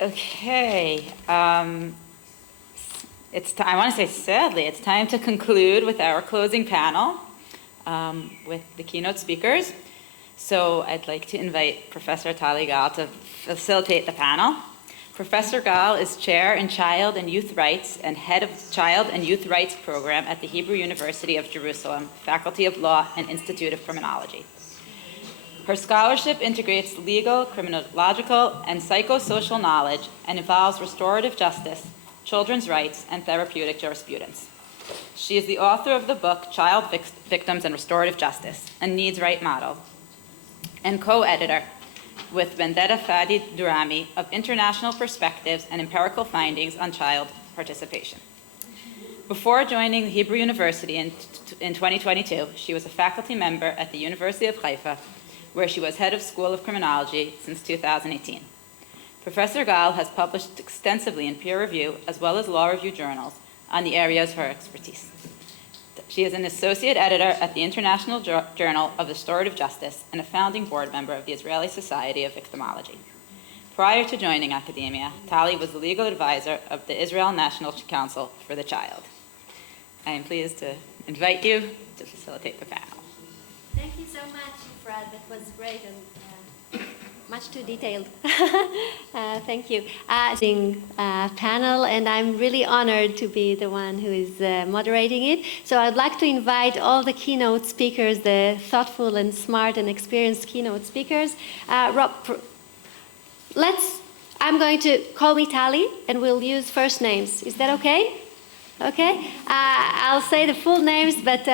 Okay. I want to say sadly, it's time to conclude with our closing panel with the keynote speakers. So I'd like to invite Professor Tali Gal to facilitate the panel. Professor Gal is Chair in Child and Youth Rights and Head of Child and Youth Rights Program at the Hebrew University of Jerusalem, Faculty of Law and Institute of Criminology. Her scholarship integrates legal, criminological, and psychosocial knowledge and involves restorative justice, children's rights, and therapeutic jurisprudence. She is the author of the book Child Victims and Restorative Justice, a Needs Right Model, and co-editor with Vendetta Fadi Durami of International Perspectives and Empirical Findings on Child Participation. Before joining the Hebrew University in 2022, she was a faculty member at the University of Haifa, where she was head of School of Criminology since 2018. Professor Gal has published extensively in peer review as well as law review journals on the areas of her expertise. She is an associate editor at the International Journal of Restorative Justice and a founding board member of the Israeli Society of Victimology. Prior to joining academia, Tali was the legal advisor of the Israel National Council for the Child. I am pleased to invite you to facilitate the panel. Thank you so much, Fred. That was great and much too detailed. Thank you. Panel, and I'm really honored to be the one who is moderating it. So I'd like to invite all the keynote speakers, the thoughtful and smart and experienced keynote speakers. I'm going to call me Tali, and we'll use first names. Is that okay? Okay, I'll say the full names, but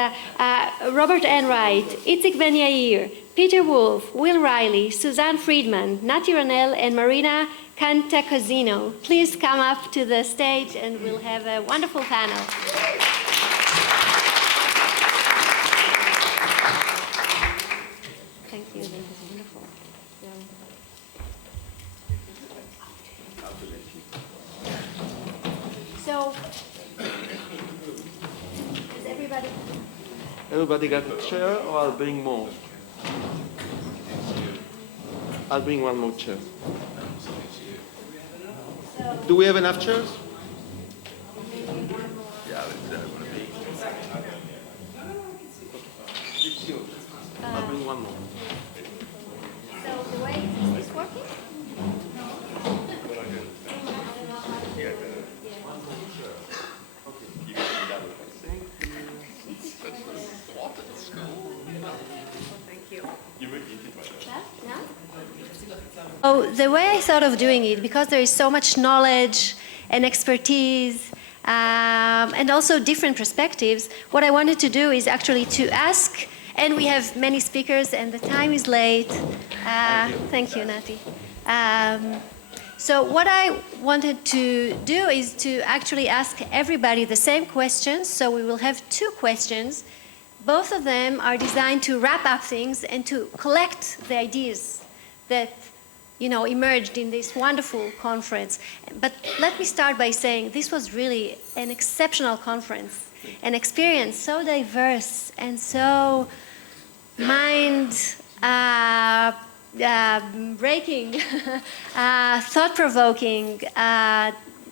Robert Enright, Itzik Ben Yair, Peter Wolf, Will Riley, Suzanne Friedman, Nati Ranel, and Marina Cantacuzino. Please come up to the stage and we'll have a wonderful panel. Thank you, that was wonderful. So everybody got a chair, or I'll bring more? I'll bring one more chair. Do we have enough chairs? I'll bring one more. So the way is this working? So the way I thought of doing it, because there is so much knowledge and expertise and also different perspectives, what I wanted to do is actually to ask, and we have many speakers and the time is late. Thank you, Nati. So what I wanted to do is to actually ask everybody the same questions. So we will have two questions. Both of them are designed to wrap up things and to collect the ideas that emerged in this wonderful conference. But let me start by saying this was really an exceptional conference, an experience so diverse and so breaking, thought-provoking,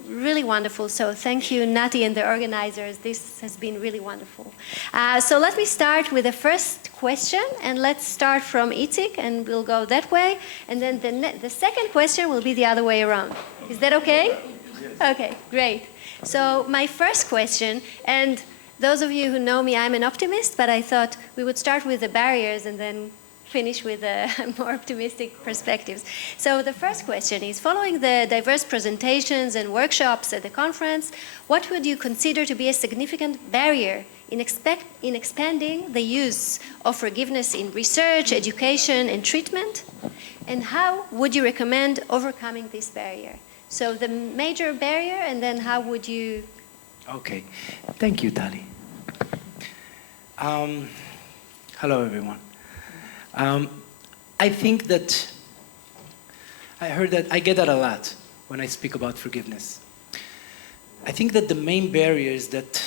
really wonderful. So thank you, Nati, and the organizers. This has been really wonderful. So let me start with the first question, and let's start from Itzik, and we'll go that way. And then the second question will be the other way around. Is that okay? Yes. Okay, great. So my first question, and those of you who know me, I'm an optimist, but I thought we would start with the barriers and then finish with more optimistic perspectives. So the first question is, following the diverse presentations and workshops at the conference, what would you consider to be a significant barrier in expanding the use of forgiveness in research, education, and treatment? And how would you recommend overcoming this barrier? So the major barrier, and then how would you... Okay. Thank you, Tali. Hello, everyone. I think that I get that a lot when I speak about forgiveness. I think that the main barrier is that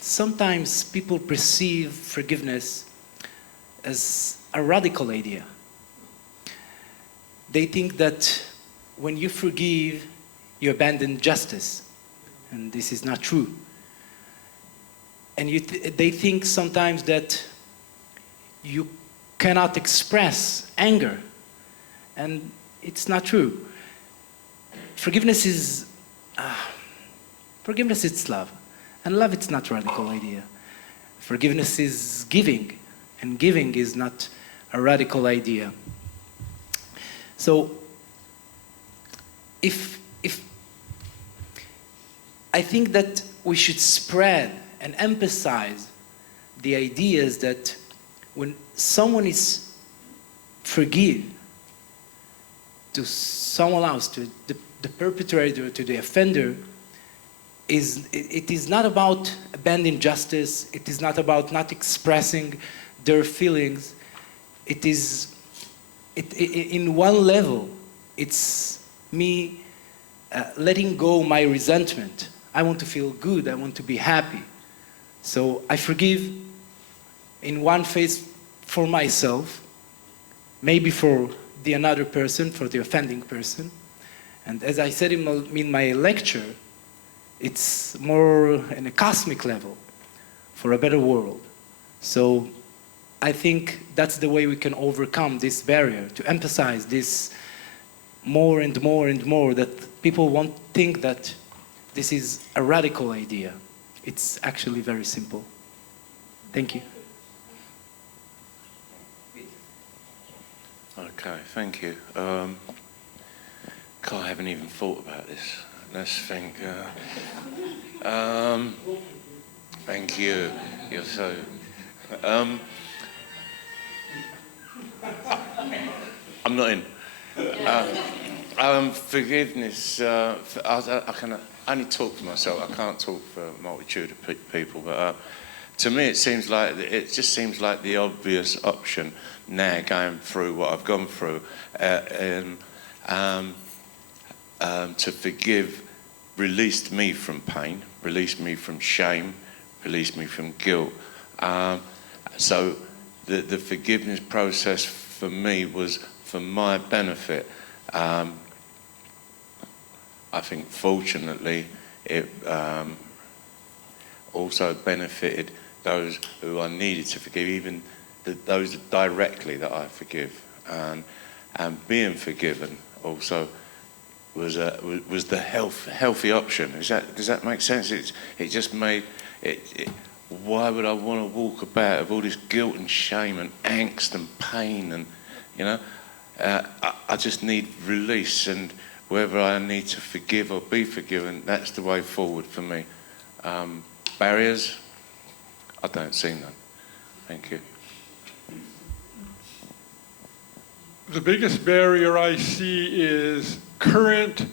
sometimes people perceive forgiveness as a radical idea. They think that when you forgive, you abandon justice. And this is not true. And they think sometimes that you cannot express anger. And it's not true. Forgiveness is love. And love is not a radical idea. Forgiveness is giving. And giving is not a radical idea. So, if I think that we should spread and emphasize the ideas that when someone is forgive to someone else, to the perpetrator, to the offender, it is not about abandoning justice. It is not about not expressing their feelings. It is, in one level, it's me letting go my resentment. I want to feel good. I want to be happy. So I forgive in one phase for myself, maybe for the another person, for the offending person. And as I said in my lecture, it's more in a cosmic level for a better world. So I think that's the way we can overcome this barrier, to emphasize this more and more and more, that people won't think that this is a radical idea. It's actually very simple. Thank you. Okay, thank you. God, I haven't even thought about this. Let's think. Thank you. You're so. I'm not in. Forgiveness. I can only talk for myself. I can't talk for a multitude of people. But to me, it just seems like the obvious option now, going through what I've gone through, to forgive released me from pain, released me from shame, released me from guilt. So the forgiveness process for me was for my benefit. I think fortunately it also benefited those who I needed to forgive, even those directly that I forgive. And being forgiven also was the healthy option. Does that make sense? It just made it. Why would I want to walk about with all this guilt and shame and angst and pain and, you know? I just need release, and whether I need to forgive or be forgiven, that's the way forward for me. Barriers, I don't see none. Thank you. The biggest barrier I see is current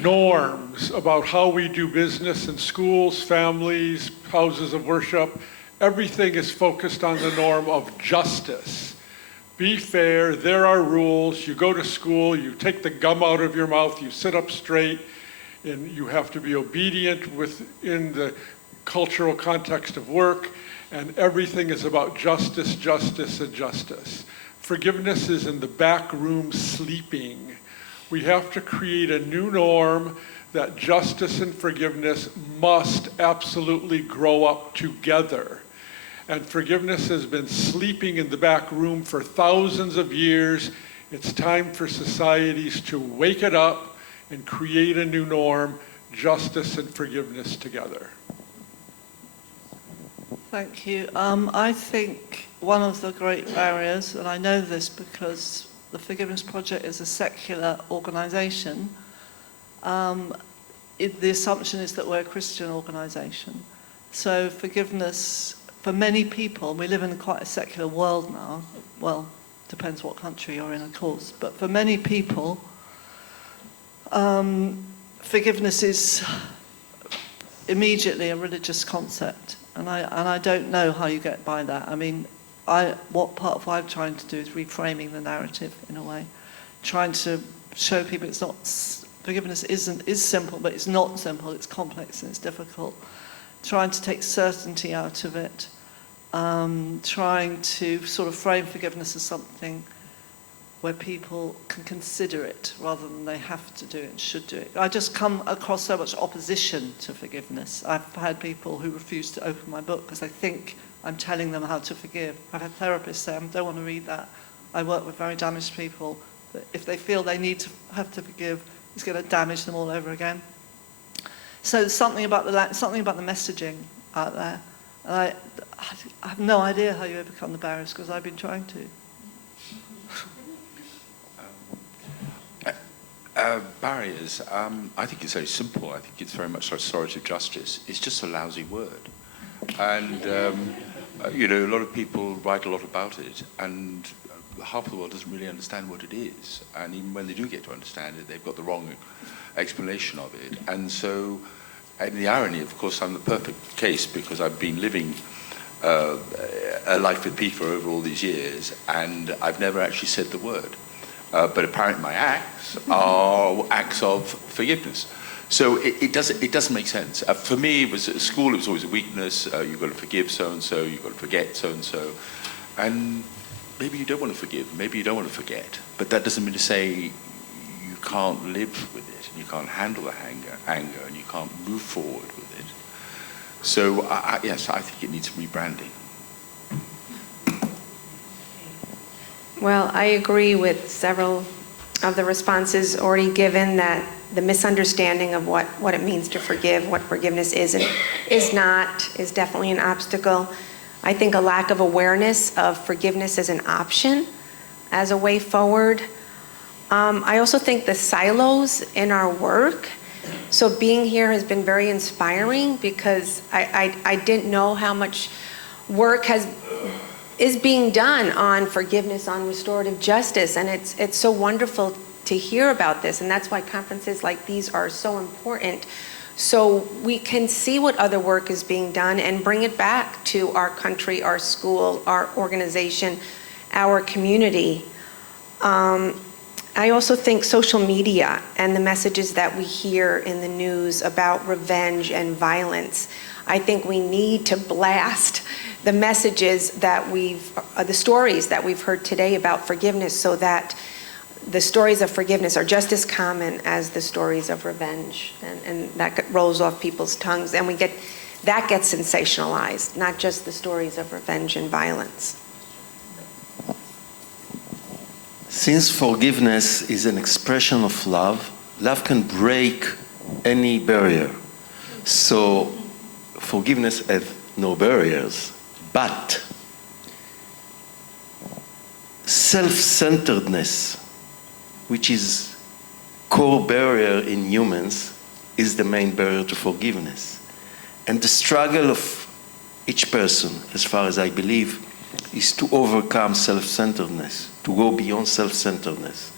norms about how we do business in schools, families, houses of worship. Everything is focused on the norm of justice. Be fair, there are rules. You go to school, you take the gum out of your mouth, you sit up straight, and you have to be obedient within the cultural context of work, and everything is about justice, justice, and justice. Forgiveness is in the back room sleeping. We have to create a new norm that justice and forgiveness must absolutely grow up together. And forgiveness has been sleeping in the back room for thousands of years. It's time for societies to wake it up and create a new norm, justice and forgiveness together. Thank you. I think one of the great barriers, and I know this because the Forgiveness Project is a secular organisation, the assumption is that we're a Christian organisation. So forgiveness, for many people, we live in quite a secular world now, well, depends what country you're in, of course, but for many people, forgiveness is immediately a religious concept. And I don't know how you get by that. I mean, what part of what I'm trying to do is reframing the narrative in a way, trying to show people it's not, forgiveness is simple, but it's not simple. It's complex and it's difficult. Trying to take certainty out of it, trying to sort of frame forgiveness as something where people can consider it rather than they have to do it and should do it. I just come across so much opposition to forgiveness. I've had people who refuse to open my book because they think I'm telling them how to forgive. I've had therapists say, I don't want to read that. I work with very damaged people, that if they feel they have to forgive, it's going to damage them all over again. So there's something about the messaging out there. And I have no idea how you overcome the barriers because I've been trying to. Barriers, I think it's very simple. I think it's very much restorative justice. It's just a lousy word. And, you know, a lot of people write a lot about it, and half the world doesn't really understand what it is. And even when they do get to understand it, they've got the wrong explanation of it. And so, and the irony, of course, I'm the perfect case because I've been living a life with Pete for over all these years, and I've never actually said the word. But apparently my acts are acts of forgiveness. So it doesn't make sense. For me, it was at school, it was always a weakness. You've got to forgive so-and-so, you've got to forget so-and-so. And maybe you don't want to forgive, maybe you don't want to forget. But that doesn't mean to say you can't live with it, and you can't handle the anger, and you can't move forward with it. So yes, I think it needs rebranding. Well, I agree with several of the responses already given, that the misunderstanding of what it means to forgive, what forgiveness is and is not, is definitely an obstacle. I think a lack of awareness of forgiveness as an option, as a way forward. I also think the silos in our work. So being here has been very inspiring because I didn't know how much work is being done on forgiveness, on restorative justice, and it's so wonderful to hear about this, and that's why conferences like these are so important, so we can see what other work is being done and bring it back to our country, our school, our organization, our community. I also think social media and the messages that we hear in the news about revenge and violence, I think we need to blast the messages that the stories that we've heard today about forgiveness, so that the stories of forgiveness are just as common as the stories of revenge, and that rolls off people's tongues, and that gets sensationalized, not just the stories of revenge and violence. Since forgiveness is an expression of love, love can break any barrier. So forgiveness has no barriers. But self-centeredness, which is core barrier in humans, is the main barrier to forgiveness. And the struggle of each person, as far as I believe, is to overcome self-centeredness, to go beyond self-centeredness,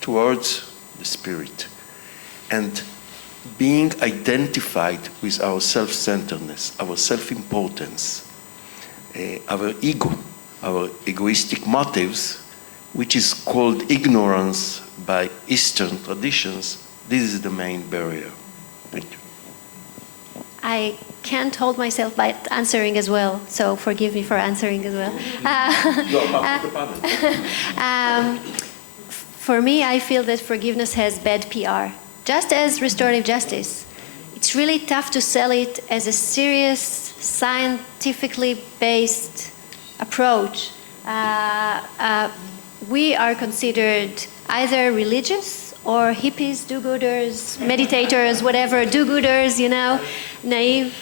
towards the spirit. And being identified with our self-centeredness, our self-importance, our ego, our egoistic motives, which is called ignorance by Eastern traditions, this is the main barrier. Thank you. I can't hold myself by answering as well, so forgive me for answering as well. For me, I feel that forgiveness has bad PR, just as restorative justice. It's really tough to sell it as a serious, scientifically based approach. We are considered either religious or hippies, do-gooders, meditators, whatever, do-gooders, you know, naive.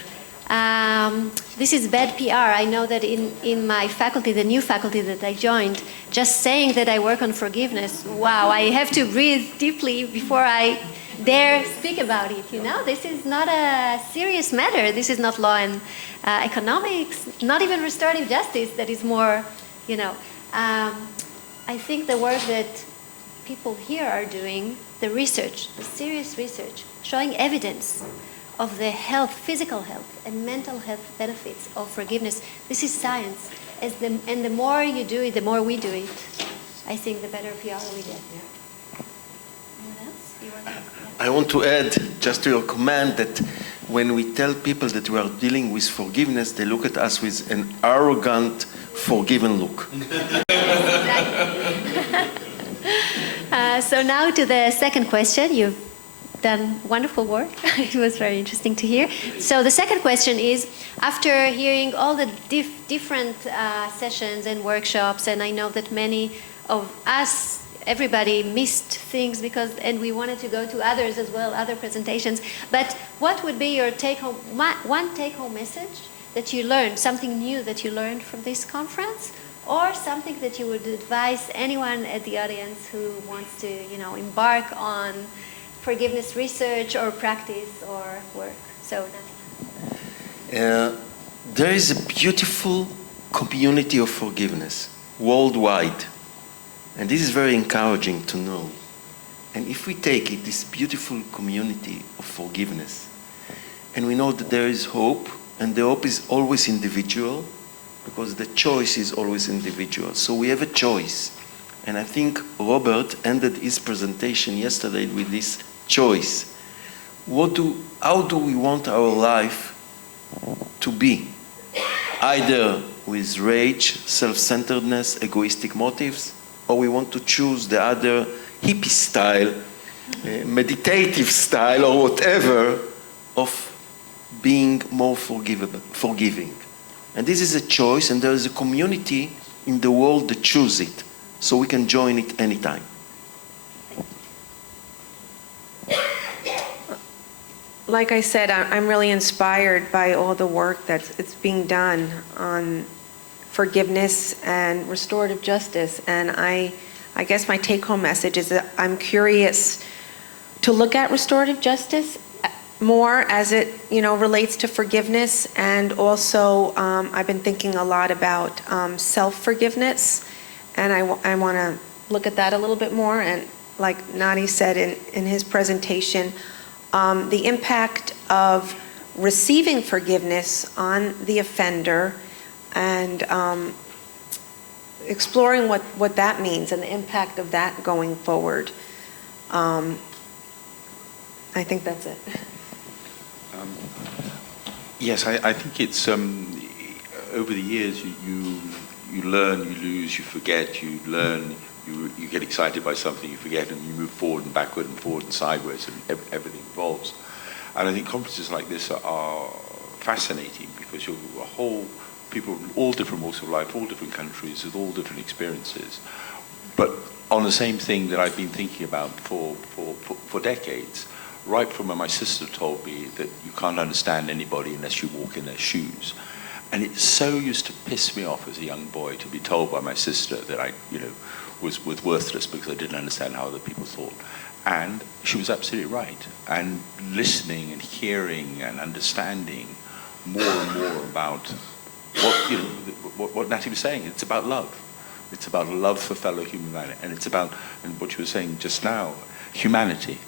This is bad PR. I know that in my faculty, the new faculty that I joined, just saying that I work on forgiveness, wow, I have to breathe deeply before I dare speak about it, you know? This is not a serious matter. This is not law and economics, not even restorative justice that is more, you know. I think the work that people here are doing, the research, the serious research, showing evidence of the health, physical health and mental health benefits of forgiveness, this is science. And the more you do it, the more we do it, I think the better PR we get. I want to add, just to your comment, that when we tell people that we are dealing with forgiveness, they look at us with an arrogant, forgiven look. So now to the second question. You've done wonderful work. It was very interesting to hear. So the second question is, after hearing all the different sessions and workshops, and I know that many of us, everybody missed things and we wanted to go to others as well, other presentations. But what would be your one take-home message that you learned, something new that you learned from this conference, or something that you would advise anyone at the audience who wants to, embark on forgiveness research or practice or work? So, there is a beautiful community of forgiveness worldwide. And this is very encouraging to know. And if we take it, this beautiful community of forgiveness, and we know that there is hope, and the hope is always individual, because the choice is always individual. So we have a choice. And I think Robert ended his presentation yesterday with this choice. How do we want our life to be? Either with rage, self-centeredness, egoistic motives, or we want to choose the other hippie style, meditative style, or whatever, of being more forgiving. And this is a choice, and there is a community in the world that choose it, so we can join it anytime. Like I said, I'm really inspired by all the work it's being done on forgiveness and restorative justice. And I guess my take-home message is that I'm curious to look at restorative justice more as it relates to forgiveness. And also I've been thinking a lot about self-forgiveness, and I want to look at that a little bit more. And like Nati said in his presentation, the impact of receiving forgiveness on the offender, and exploring what that means and the impact of that going forward. I think that's it. Yes, I think it's over the years you learn, you lose, you forget, you learn, you get excited by something, you forget, and you move forward and backward and forward and sideways, and everything evolves. And I think conferences like this are fascinating because you're a whole people from all different walks of life, all different countries, with all different experiences, but on the same thing that I've been thinking about for decades. Right from when my sister told me that you can't understand anybody unless you walk in their shoes. And it so used to piss me off as a young boy to be told by my sister that I, was worthless because I didn't understand how other people thought. And she was absolutely right. And listening and hearing and understanding more and more about what Nati was saying. It's about love. It's about love for fellow humanity. And it's about, and what you were saying just now, humanity.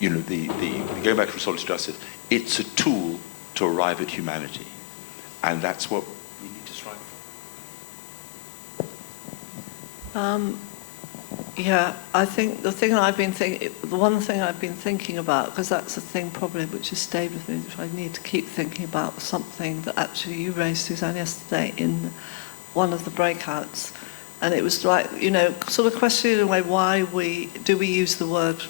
Going back to restorative justice, it's a tool to arrive at humanity. And that's what we need to strive for. Yeah, I think the one thing I've been thinking about, because that's a thing probably which has stayed with me, which I need to keep thinking about, was something that actually you raised, Suzanne, yesterday in one of the breakouts. And it was like, sort of questioning in a way, why we use the word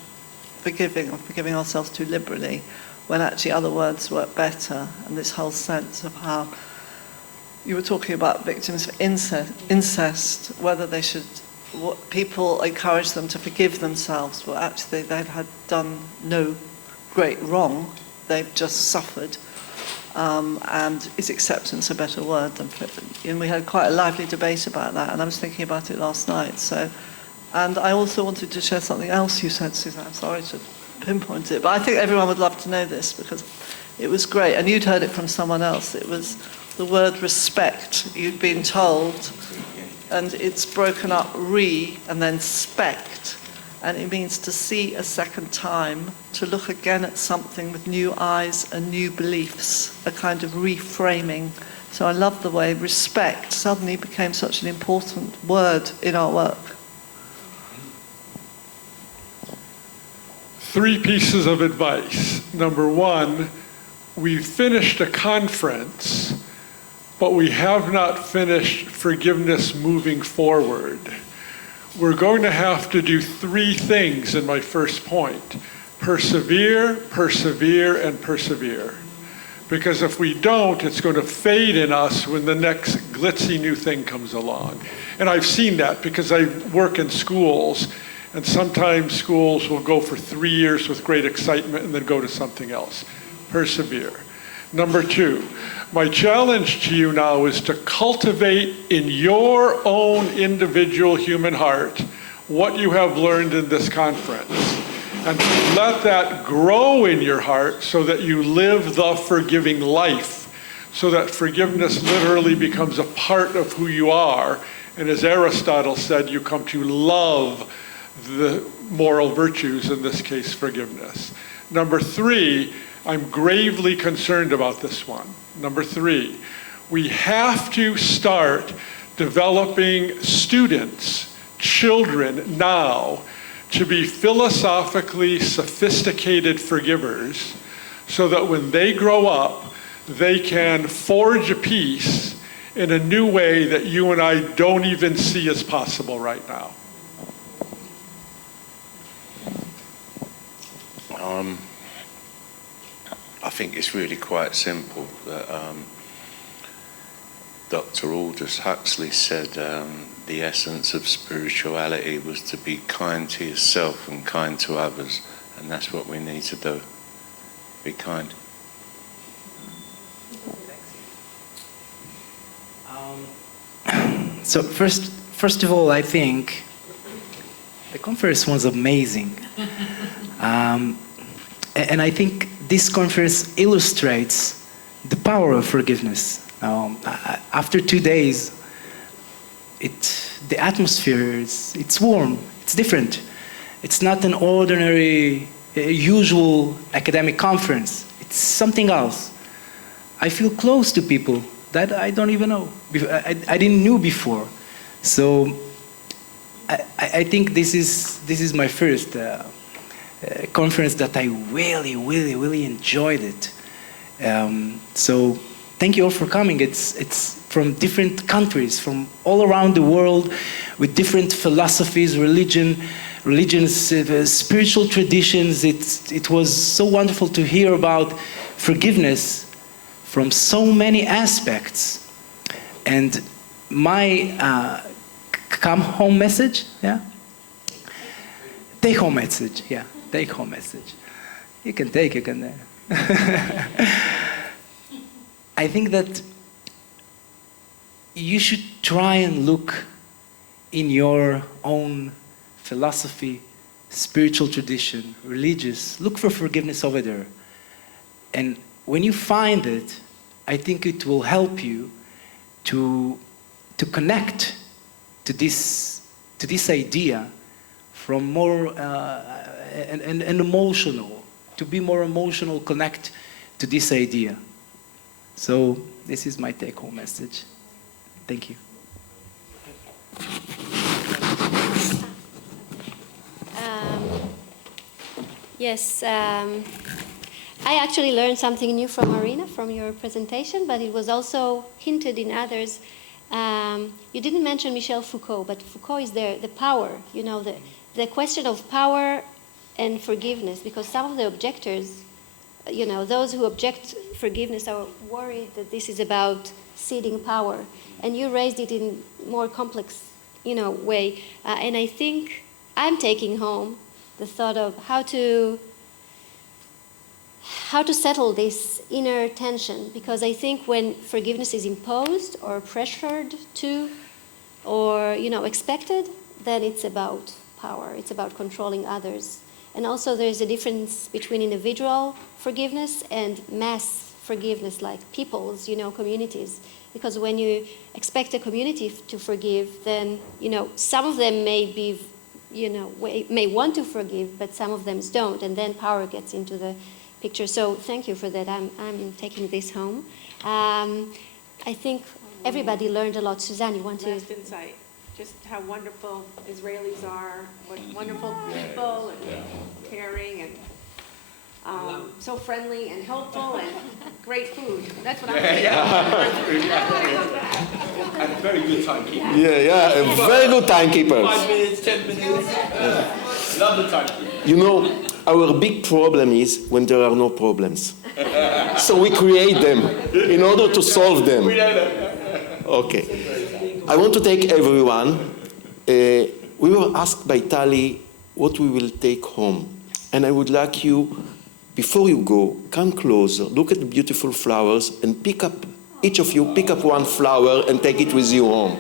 forgiving or forgiving ourselves too liberally when actually other words work better, and this whole sense of how you were talking about victims of incest, whether they should, what people encourage them to forgive themselves. Well, actually they've had done no great wrong, they've just suffered, and is acceptance a better word than and we had quite a lively debate about that, and I was thinking about it last night. And I also wanted to share something else you said, Suzanne. I'm sorry to pinpoint it, but I think everyone would love to know this because it was great. And you'd heard it from someone else. It was the word respect. You'd been told, and it's broken up and then spect. And it means to see a second time, to look again at something with new eyes and new beliefs, a kind of reframing. So I love the way respect suddenly became such an important word in our work. 3 pieces of advice. Number 1, we've finished a conference, but we have not finished forgiveness moving forward. we're going to have to do three things in my first point. Persevere, persevere, and persevere. Because if we don't, it's going to fade in us when the next glitzy new thing comes along. And I've seen that because I work in schools, and sometimes schools will go for 3 years with great excitement and then go to something else. Persevere. Number two, my challenge to you now is to cultivate in your own individual human heart what you have learned in this conference. And let that grow in your heart so that you live the forgiving life, so that forgiveness literally becomes a part of who you are. And as Aristotle said, you come to love the moral virtues, in this case, forgiveness. Number three, I'm gravely concerned about this one. Number three, we have to start developing students, children now, to be philosophically sophisticated forgivers so that when they grow up, they can forge a peace in a new way that you and I don't even see as possible right now. I think it's really quite simple. That Dr. Aldous Huxley said the essence of spirituality was to be kind to yourself and kind to others, and that's what we need to do. Be kind. So first of all, I think the conference was amazing. And I think this conference illustrates the power of forgiveness. After 2 days, the atmosphere it's warm, it's different. It's not an ordinary, usual academic conference. It's something else. I feel close to people that I don't even know. I didn't know before. So I think this is my first conference that I really enjoyed it. So thank you all for coming. It's from different countries, from all around the world, with different philosophies, religions, spiritual traditions. It was so wonderful to hear about forgiveness from so many aspects. And my come home message, yeah? Take home message, yeah. Take home message. You can take, you can. I think that you should try and look in your own philosophy, spiritual tradition, religious. Look for forgiveness over there. And when you find it, I think it will help you to connect to this idea from more and emotional, to be more emotional, connect to this idea. So this is my take-home message. Thank you. Yes, I actually learned something new from Marina, from your presentation, but it was also hinted in others. You didn't mention Michel Foucault, but Foucault is there, the power, you know, the question of power and forgiveness, because some of the objectors, you know, those who object forgiveness are worried that this is about ceding power. And you raised it in more complex, you know, way. And I think I'm taking home the thought of how to settle this inner tension, because I think when forgiveness is imposed or pressured to, or, you know, expected, then it's about power, it's about controlling others. And also there's a difference between individual forgiveness and mass forgiveness, like people's, you know, communities. Because when you expect a community to forgive, then, you know, some of them may be, you know, may want to forgive, but some of them don't, and then power gets into the picture. So thank you for that. I'm taking this home. I think everybody learned a lot. Suzanne, you want to? Last insight, just how wonderful Israelis are, what wonderful people and caring, and so friendly and helpful and great food. That's what I'm And very good timekeeping. Yeah, a very good timekeeper. 5 minutes, 10 minutes. Love the timekeeping. You know, our big problem is when there are no problems. So we create them in order to solve them. Okay. I want to thank everyone. We were asked by Tali what we will take home. And I would like you, before you go, come closer, look at the beautiful flowers, and each of you pick up one flower and take it with you home.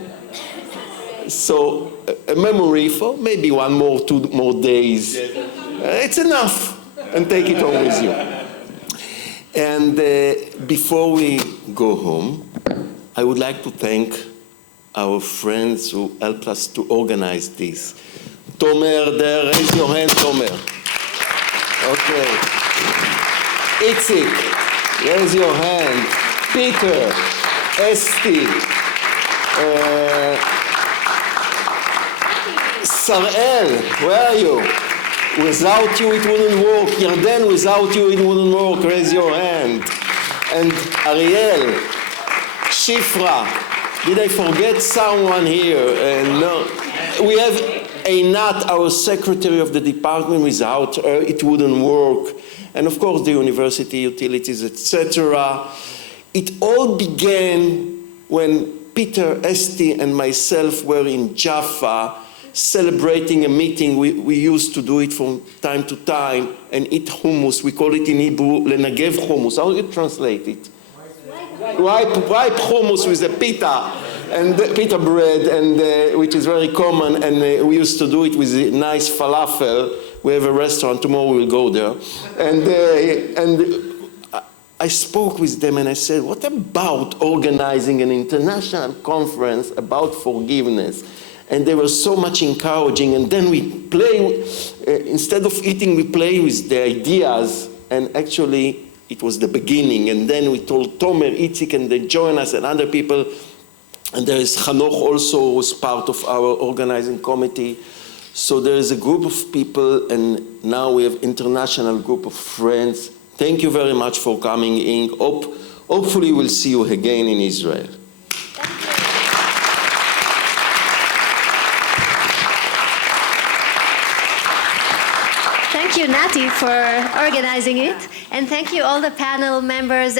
So a memory for maybe 1 more, 2 more days. It's enough, and take it home with you. And before we go home, I would like to thank our friends who helped us to organize this. Tomer, there, raise your hand, Tomer. Okay. Itzik, raise your hand. Peter, Esti, Sarel, where are you? Without you it wouldn't work. Yarden, without you it wouldn't work. Raise your hand. And Ariel, Shifra. Did I forget someone here? No. We have Einat, our secretary of the department. Without her it wouldn't work. And of course the university utilities, etc. It all began when Peter, Esti, and myself were in Jaffa celebrating a meeting. We used to do it from time to time and eat hummus. We call it in Hebrew, lenagev hummus. How do you translate it? Ripe hummus with a pita, and pita bread, and which is very common. And we used to do it with a nice falafel. We have a restaurant. Tomorrow we will go there. And I spoke with them and I said, what about organizing an international conference about forgiveness? And they were so much encouraging. And then we play, instead of eating, we play with the ideas. And actually, it was the beginning. And then we told Tomer, Itzik, and they joined us and other people. And there is Hanoch also, who was part of our organizing committee. So there is a group of people, and now we have international group of friends. Thank you very much for coming in. Hopefully we'll see you again in Israel. Thank you, Nati, for organizing it. And thank you all the panel members